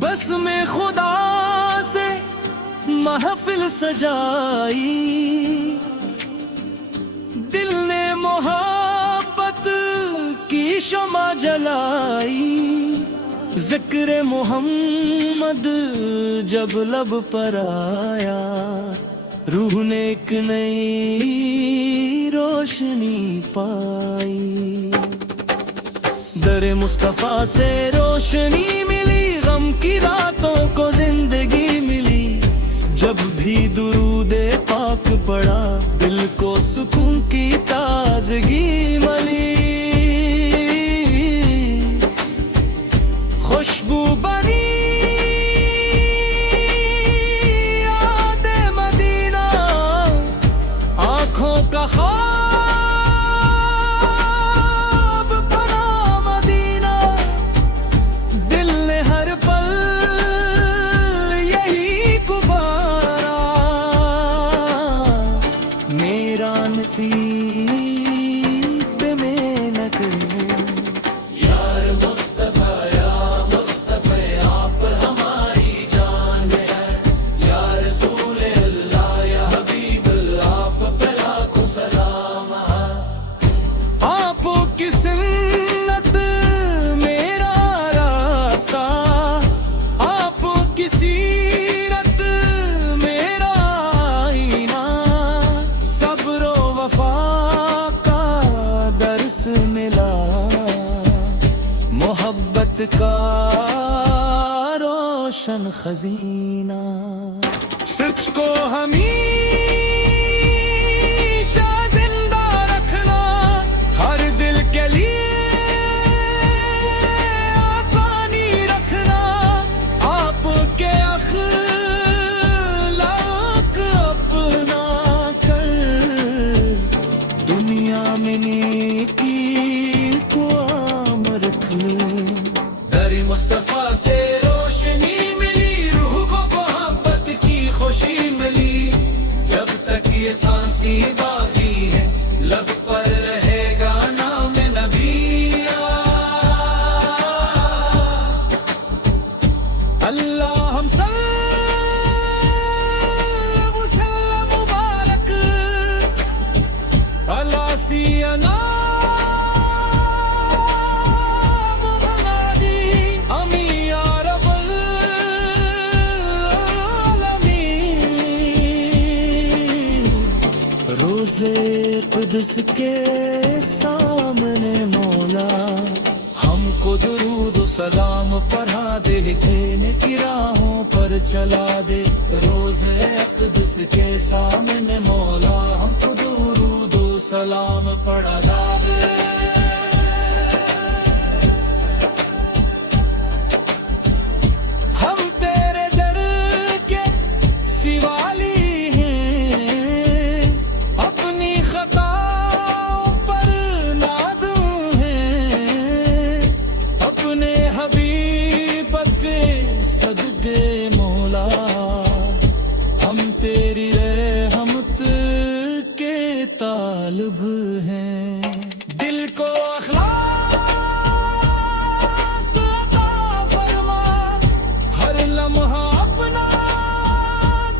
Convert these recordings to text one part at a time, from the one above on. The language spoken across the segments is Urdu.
بس میں خدا سے محفل سجائی، دل نے محبت کی شمع جلائی، ذکر محمد جب لب پر آیا، روح نے ایک نئی روشنی پائی، در مصطفیٰ سے روشنی ملی، غم کی راتوں کو زندگی ملی، جب بھی درود پاک پڑا، دل کو سکون کی تازگی ملی، خوشبو بنی یاد مدینہ، آنکھوں کا خواب بنا مدینہ، دل نے ہر پل یہی گبارا، میرا نصیب میں نہ کوئی محبت کا روشن خزینہ، سچ کو ہمیشہ زندہ رکھنا، ہر دل کے لیے آسانی رکھنا، آپ کے اخلاق اپنا کر دنیا میں نیکی کو عام رکھنا، در مصطفیٰ سے روشنی ملی، روح کو محبت کی خوشی ملی، جب تک یہ سانسی باقی ہے، لب پر رہے گا نام نبی، اللہم صل وسلم مبارک علی سیدنا روزے قدس کے سامنے مولا، ہم کو درود و سلام پڑھا دے، دینے کی راہوں پر چلا دے، روزے قدس کے سامنے مولا، ہم کو درود و سلام پڑھا دے۔ مولا ہم تیری رحمت کے طالب ہیں، دل کو اخلاص عطا فرما، ہر لمحہ اپنا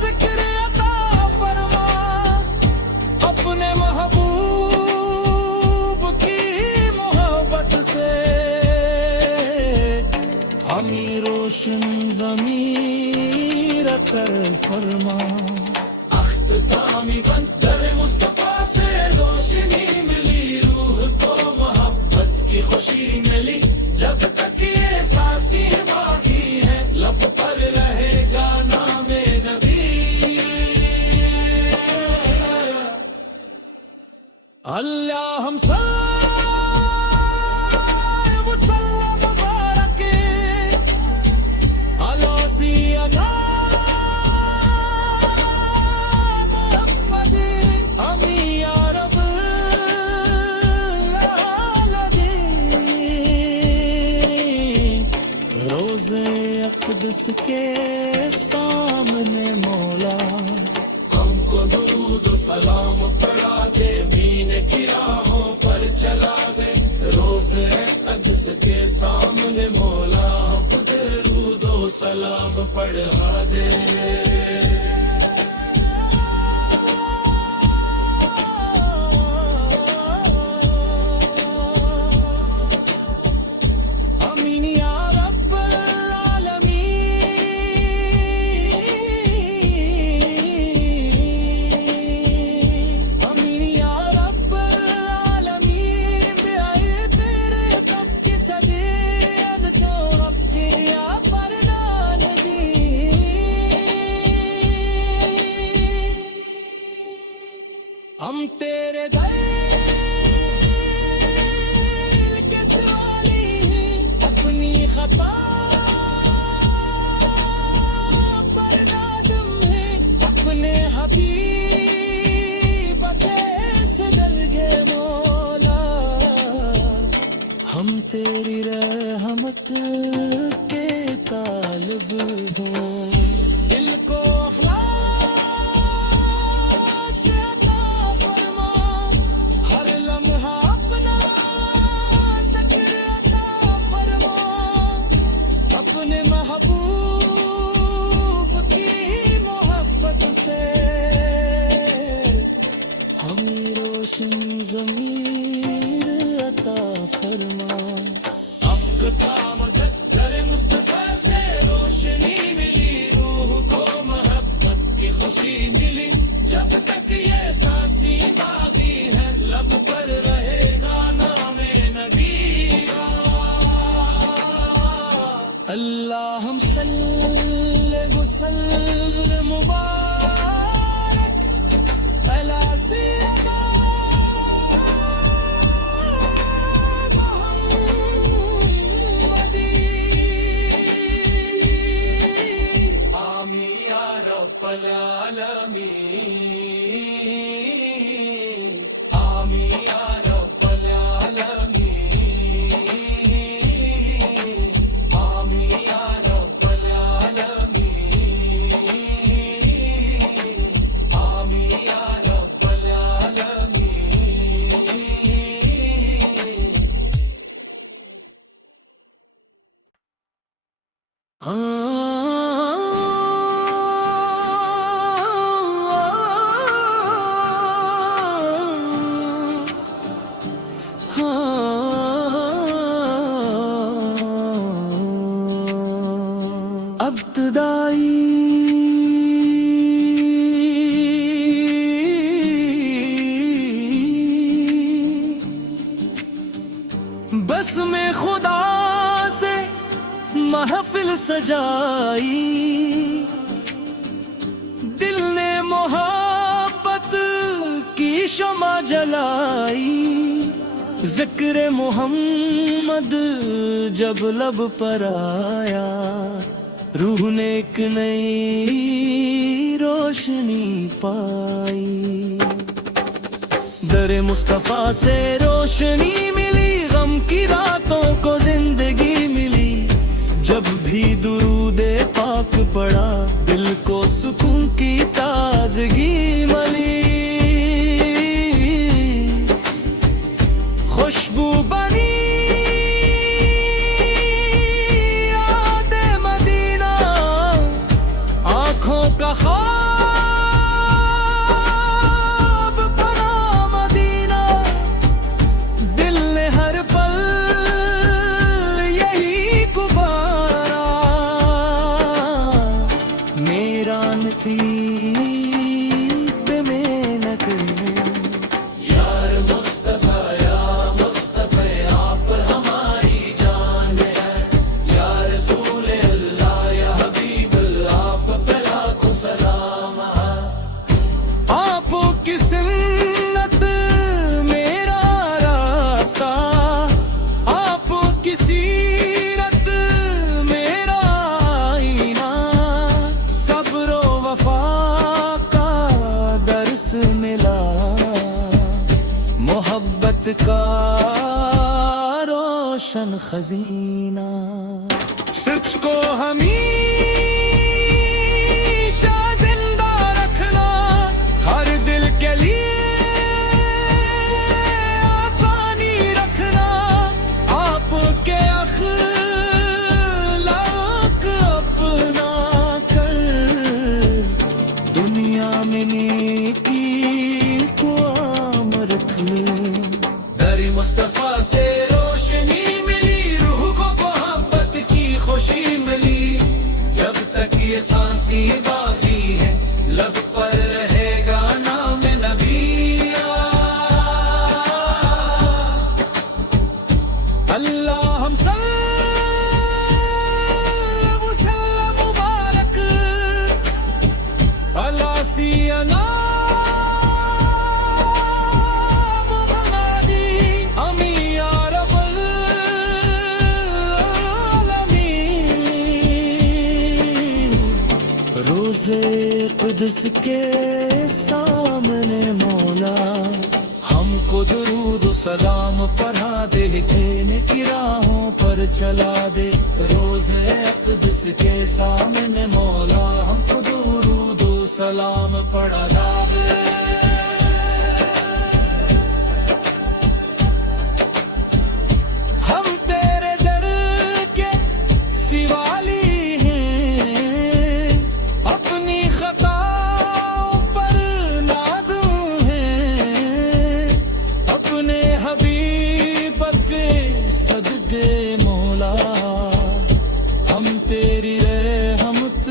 ذکر عطا فرما، اپنے محبوب کی محبت سے ہمیں روشن ضمیر کر فرما، اختتامی بندر مصطفیٰ سے روشنی ملی، روح کو محبت کی خوشی ملی، جب تک یہ سانسی باقی ہے، لب پر رہے گا نام نبی، اللہم صل کے سامنے مولا ہم کو درود و سلام پڑھا دے، مین کی راہوں پر چلا دے، روز اقدس کے سامنے مولا ہم درود و سلام پڑھا دے۔ ہم تیرے دل کے سوالی ہیں، اپنی خطا پر نادم ہیں، اپنے حبیب سے ڈر گئے مولا ہم تیری رحمت کے طالب ہیں، دل کو اپنے محبوب کی محبت سے ہمیں روشن ضمیر عطا فرما۔ اب کام در مصطفیٰ سے روشنی ملی، روح کو محبت کی خوشی ملی، جب تک یہ سانسی باقی ہے لب پر رہے گا نام نبی۔ اللہم صلی وسلم مبارک علی سیدنا محمد، آمین یا رب العالمین، آمین یا رب العالمین۔ بس میں خدا سے محفل سجائی، دل نے محبت کی شمع جلائی، ذکر محمد جب لب پر آیا، روح نے ایک نئی روشنی پائی، در مصطفیٰ سے روشنی ملی، غم کی راتوں کو زندگی ملی، جب بھی درود پاک پڑا دل کو سکون کی تازگی ملی، خوشبو بنی یاد مدینہ، آنکھوں کا خواب بنا مدینہ، دل نے ہر پل یہی گبارا، میرا نصیب میں نہ کرے یار مصطفیٰ، یا مصطفیٰ آپ ہماری جان ہے، یا رسول اللہ یا حبیب اللہ آپ پہ لاکھوں سلام ہے، آپ کی سنت میرا راستہ، آپ کی سیرت میرا آئینہ، صبر و وفا کا درس ملا، محبت کا روشن خزینہ، سچ کو ہمیں سینا منادی امی یا رب العالمین روزے قدس کے سامنے مولا ہم کو درود و سلام پڑھا دے دینے کی راہوں پر چلا دے روزے قدس کے سامنے مولا ہم کو درود و سلام پڑھا دے ہم تیرے در کے سوالی ہیں اپنی خطاؤں پر نادم ہیں اپنے حبیب کے صدقے مولا ہم تیری رحمت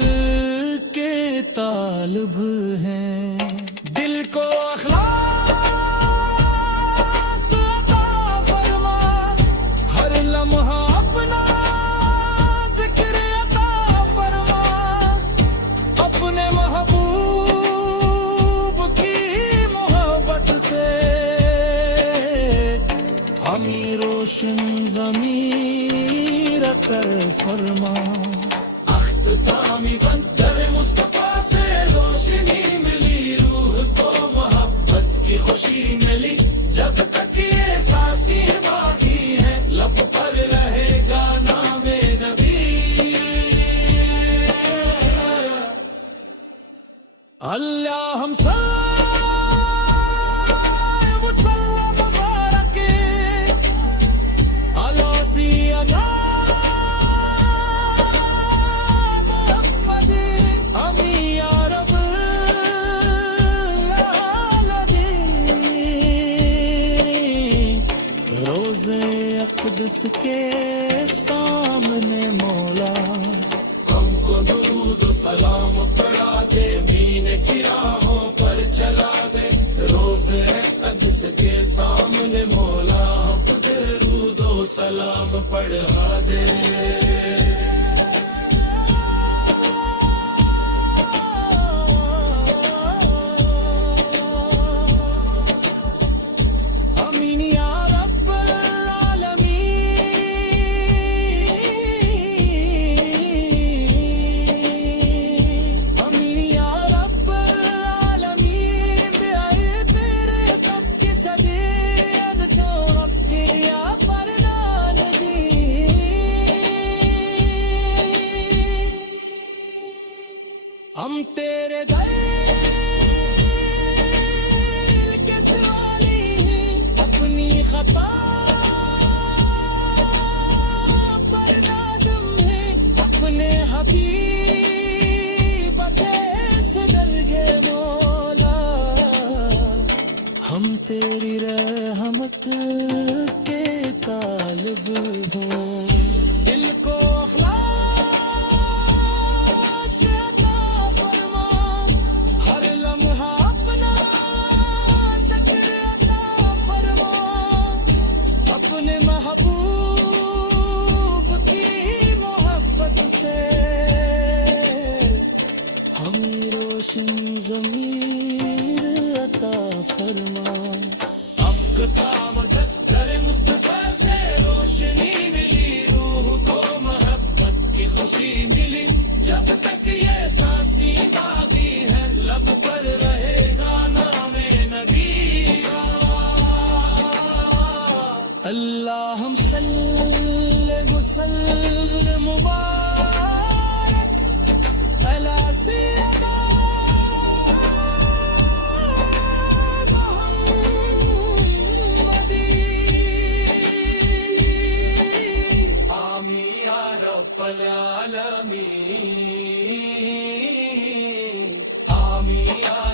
کے طالب ہیں دل کو اخلاص عطا فرما ہر لمحہ اپنا ذکر عطا فرما اپنے محبوب کی محبت سے ہمیں روشن ضمیر کر فرما اختتامی بندر مصطفیٰ سے روشنی ملی روح کو محبت کی خوشی ملی جب تک یہ سانسیں باقی ہیں لب پر رہے گا نام نبی اللہ ہم قدس کے سامنے مولا ہم کو درود و سلام پڑھا دے مین کی راہوں پر چلا دے روزے قدس کے سامنے مولا ہم کو درود و سلام پڑھا دے ہم تیرے دل کے سوالی ہیں اپنی خطا پر نادم ہیں اپنے حبیب سے ڈل گئے مولا ہم تیری رحمت کے طالب ہیں دل کو اپنے محبوب کی محبت سے ہمیں روشن ضمیر عطا فرما اب قام در مصطفیٰ سے روشنی ملی روح کو محبت کی خوشی ملی جب تک یہ سانسیں باقی ہے لب پر رہے گا نام نبی اللہم صلی وسلم مبارک علی سیدنا محمد آمین یا رب العالمین آمین یا